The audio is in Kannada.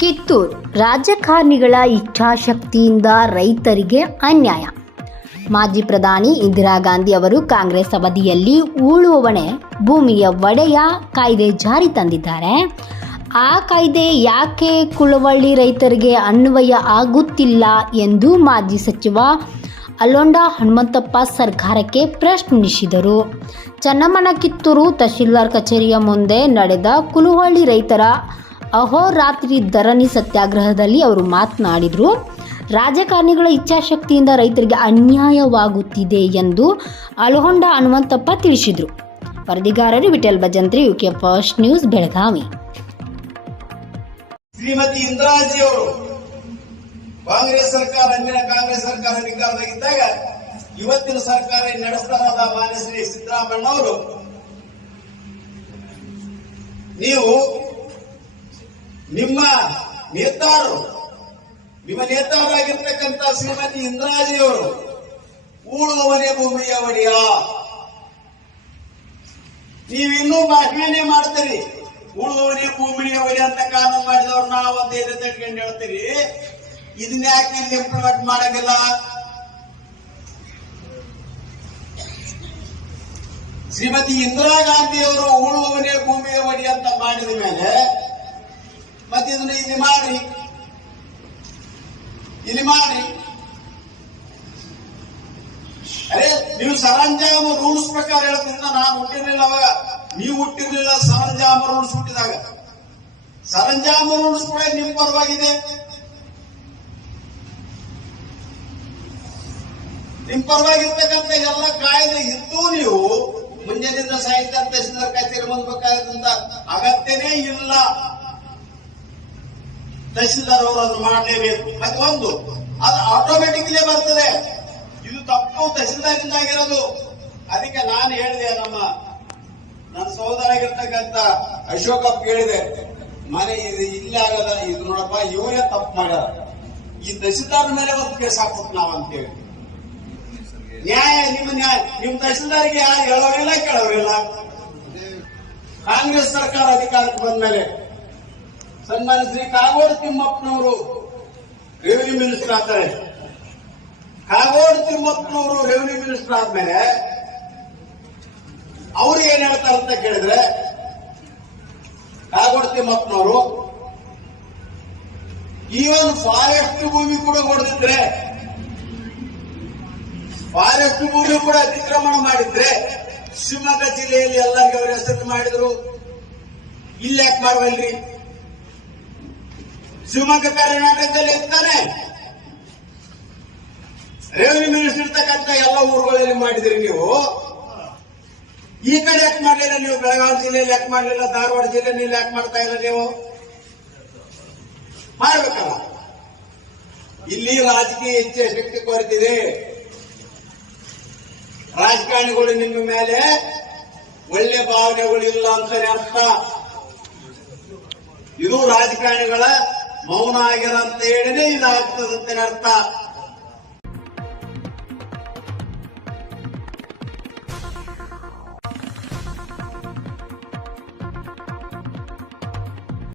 ಕಿತ್ತೂರು ರಾಜಕಾರಣಿಗಳ ಇಚ್ಛಾಶಕ್ತಿಯಿಂದ ರೈತರಿಗೆ ಅನ್ಯಾಯ. ಮಾಜಿ ಪ್ರಧಾನಿ ಇಂದಿರಾ ಗಾಂಧಿ ಅವರು ಕಾಂಗ್ರೆಸ್ ಅವಧಿಯಲ್ಲಿ ಉಳುವವಣೆ ಭೂಮಿಯ ಒಡೆಯ ಕಾಯ್ದೆ ಜಾರಿ ತಂದಿದ್ದಾರೆ. ಆ ಕಾಯ್ದೆ ಯಾಕೆ ಕುಳವಳ್ಳಿ ರೈತರಿಗೆ ಅನ್ವಯ ಆಗುತ್ತಿಲ್ಲ ಎಂದು ಮಾಜಿ ಸಚಿವ ಅಲ್ಲೊಂಡ ಹನುಮಂತಪ್ಪ ಸರ್ಕಾರಕ್ಕೆ ಪ್ರಶ್ನಿಸಿದರು. ಚನ್ನಮ್ಮನ ಕಿತ್ತೂರು ತಹಶೀಲ್ದಾರ್ ಕಚೇರಿಯ ಮುಂದೆ ನಡೆದ ಕುಲುವಳ್ಳಿ ರೈತರ ಅಹೋರಾತ್ರಿ ಧರಣಿ ಸತ್ಯಾಗ್ರಹದಲ್ಲಿ ಅವರು ಮಾತನಾಡಿದರು, ರಾಜಕಾರಣಿಗಳ ಇಚ್ಛಾಶಕ್ತಿಯಿಂದ ರೈತರಿಗೆ ಅನ್ಯಾಯವಾಗುತ್ತಿದೆ ಎಂದು ಅಲಹೊಂಡ ಹನುಮಂತಪ್ಪ ತಿಳಿಸಿದರು. ವರದಿಗಾರರು Vithal Bhajantri, UK first news, Belagavi. Shrimati ಇಂದಿರಾಜಿಯವರು Congress ಸರ್ಕಾರ, ಅಂದಿನ ಕಾಂಗ್ರೆಸ್ ಸರ್ಕಾರ ಅಧಿಕಾರದಾಗಿದ್ದಾಗ ಇವತ್ತಿನ ಸರ್ಕಾರ ನಡೆಸ್ತಾರದ ಮಾನ್ಯ ಶ್ರೀ ಸಿದ್ದರಾಮಣ್ಣ ಅವರು ನೀವು ನಿಮ್ಮ ನೇತಾರು ನಿಮ್ಮ ನೇತಾರರಾಗಿರ್ತಕ್ಕಂಥ ಶ್ರೀಮತಿ ಇಂದ್ರಾಜಿಯವರು ಊಳುವವನೇ ಭೂಮಿಯ ಒಡೆಯ. ನೀವಿನ್ನೂ ಭಾಷಣೆ ಮಾಡ್ತೀರಿ. ಉಳುವವನೇ ಭೂಮಿಯ ಒಡೆಯ ಅಂತ ಕಾನೂನು ಮಾಡಿದವ್ರು ನಾವು ಎದೆ ತಟ್ಕೊಂಡು ಹೇಳ್ತೀರಿ. ಇದನ್ನ ಯಾಕೆ ಇಲ್ಲಿ ಇಂಪ್ಲಿಮೆಂಟ್ ಮಾಡಂಗಿಲ್ಲ? ಶ್ರೀಮತಿ ಇಂದಿರಾ ಗಾಂಧಿ ಅವರು ಉಳುವವನೇ ಭೂಮಿಯ ಒಡೆಯ ಅಂತ ಮಾಡಿದ ಮೇಲೆ ಇದನ್ನ ಇಲ್ಲಿ ಮಾಡಿ. ಇಲ್ಲಿ ಮಾಡಿ. ಅರೇ, ನೀವು ಸರಂಜಾಮ ರೂಲ್ಸ್ ಪ್ರಕಾರ ಹೇಳ್ತಿದ್ದ ನಾನು ಹುಟ್ಟಿರ್ಲಿಲ್ಲ ಅವಾಗ. ನೀವು ಹುಟ್ಟಿರ್ಲಿಲ್ಲ, ಸರಂಜಾಮ ರೂಲ್ಸ್ ಹುಟ್ಟಿದಾಗ. ಸರಂಜಾಮ ರೂಲ್ಸ್ ಕೂಡ ನಿಮ್ ಪರವಾಗಿದೆ. ನಿಮ್ ಪರವಾಗಿರ್ತಕ್ಕಂಥ ಎಲ್ಲ ಕಾಯ್ದೆ ಇದ್ದು ನೀವು ಮುಂಜಾನೆಯಿಂದ ಸಾಹಿತ್ಯ ತಹಸೀಲ್ದಾರ್ ಕಚೇರಿ ಬಂದ್ಬೇಕಾದ್ರಿಂದ ಅಗತ್ಯನೇ ಇಲ್ಲ. ತಹಸೀಲ್ದಾರ್ ಅವರು ಅದನ್ನು ಮಾಡಲೇಬೇಕು. ಅದು ಒಂದು. ಅದು ಆಟೋಮೆಟಿಕ್ಲಿ ಬರ್ತದೆ. ಇದು ತಪ್ಪು ತಹಸೀಲ್ದಾರಿಂದ ಆಗಿರೋದು ಅದಕ್ಕೆ ನಾನು ಹೇಳಿದೆ, ನಮ್ಮ ನನ್ನ ಸಹೋದರ ಆಗಿರ್ತಕ್ಕಂಥ ಅಶೋಕಪ್ಪ ಹೇಳಿದೆ, ಮನೆ ಇದು ಇಲ್ಲ ಆಗದ, ಇದು ನೋಡಪ್ಪ, ಇವರೇ ತಪ್ಪು ಮಾಡ್ಯಾರ. ಈ ತಹಸೀಲ್ದಾರ್ ಮೇಲೆ ಒಂದು ಕೇಸ್ ಹಾಕ್ಬಿಟ್ಟು ನಾವು ಅಂತೇಳಿ. ನ್ಯಾಯ, ನಿಮ್ಮ ನ್ಯಾಯ. ನಿಮ್ಮ ತಹಸೀಲ್ದಾರ್ಗೆ ಯಾರು ಹೇಳೋರಿಲ್ಲ, ಕೇಳೋರಿಲ್ಲ. ಕಾಂಗ್ರೆಸ್ ಸರ್ಕಾರ ಅಧಿಕಾರಕ್ಕೆ ಬಂದ ಮೇಲೆ ಸನ್ಮಾನ್ಯ ಶ್ರೀ ಕಾಗೋಡು ತಿಮ್ಮಪ್ಪನವರು ರೆವಿನ್ಯೂ ಮಿನಿಸ್ಟರ್ ಆಗ್ತಾರೆ. ಕಾಗೋಡು ತಿಮ್ಮಪ್ಪನವರು ರೆವಿನ್ಯೂ ಮಿನಿಸ್ಟರ್ ಆದ್ಮೇಲೆ ಅವ್ರು ಏನ್ ಹೇಳ್ತಾರೆ ಅಂತ ಕೇಳಿದ್ರೆ, ಕಾಗೋಡು ತಿಮ್ಮಪ್ಪನವರು ಈವನ್ ಫಾರೆಸ್ಟ್ ಭೂಮಿ ಕೂಡ ಹೊಡೆದಿದ್ರೆ ಫಾರೆಸ್ಟ್ ಭೂಮಿ ಕೂಡ ಅತಿಕ್ರಮಣ ಮಾಡಿದ್ರೆ, ಶಿವಮೊಗ್ಗ ಜಿಲ್ಲೆಯಲ್ಲಿ ಎಲ್ಲರಿಗೆ ಅವರು ಹೆಸರು ಮಾಡಿದ್ರು. ಇಲ್ಲಿ ಯಾಕೆ ಮಾಡಬಲ್ರಿ ಶಿವಮೊಗ್ಗ ಕರ್ನಾಟಕದಲ್ಲಿ ಇರ್ತಾನೆ. ರೆವಿನ್ಯೂ ಮಿನಿಸ್ಟರ್ ಇರ್ತಕ್ಕಂಥ ಎಲ್ಲ ಊರುಗಳಲ್ಲಿ ಮಾಡಿದಿರಿ ನೀವು. ಈ ಕಡೆ ಯಾಕೆ ಮಾಡಲಿಲ್ಲ ನೀವು? ಬೆಳಗಾವಿ ಜಿಲ್ಲೆಯಲ್ಲಿ ಯಾಕೆ ಮಾಡಲಿಲ್ಲ? ಧಾರವಾಡ ಜಿಲ್ಲೆಯಲ್ಲಿ ಯಾಕೆ ಮಾಡ್ತಾ ಇಲ್ಲ ನೀವು? ಮಾಡ್ಬೇಕಲ್ಲ. ಇಲ್ಲಿ ರಾಜಕೀಯ ಇಚ್ಛೆ ಶಕ್ತಿ ಕೊರತಿದೆ ರಾಜಕಾರಣಿಗಳು ನಿಮ್ಮ ಮೇಲೆ ಒಳ್ಳೆ ಭಾವನೆಗಳು ಇಲ್ಲ ಅಂತಾನೆ ಅರ್ಥ. ಇದು ರಾಜಕಾರಣಿಗಳ ಮೌನ ಆಗ್ಯಾರ ಅಂತ ಹೇಳಿನೇ ಇದಾಗ್ತದಂತಾನೆ ಅರ್ಥ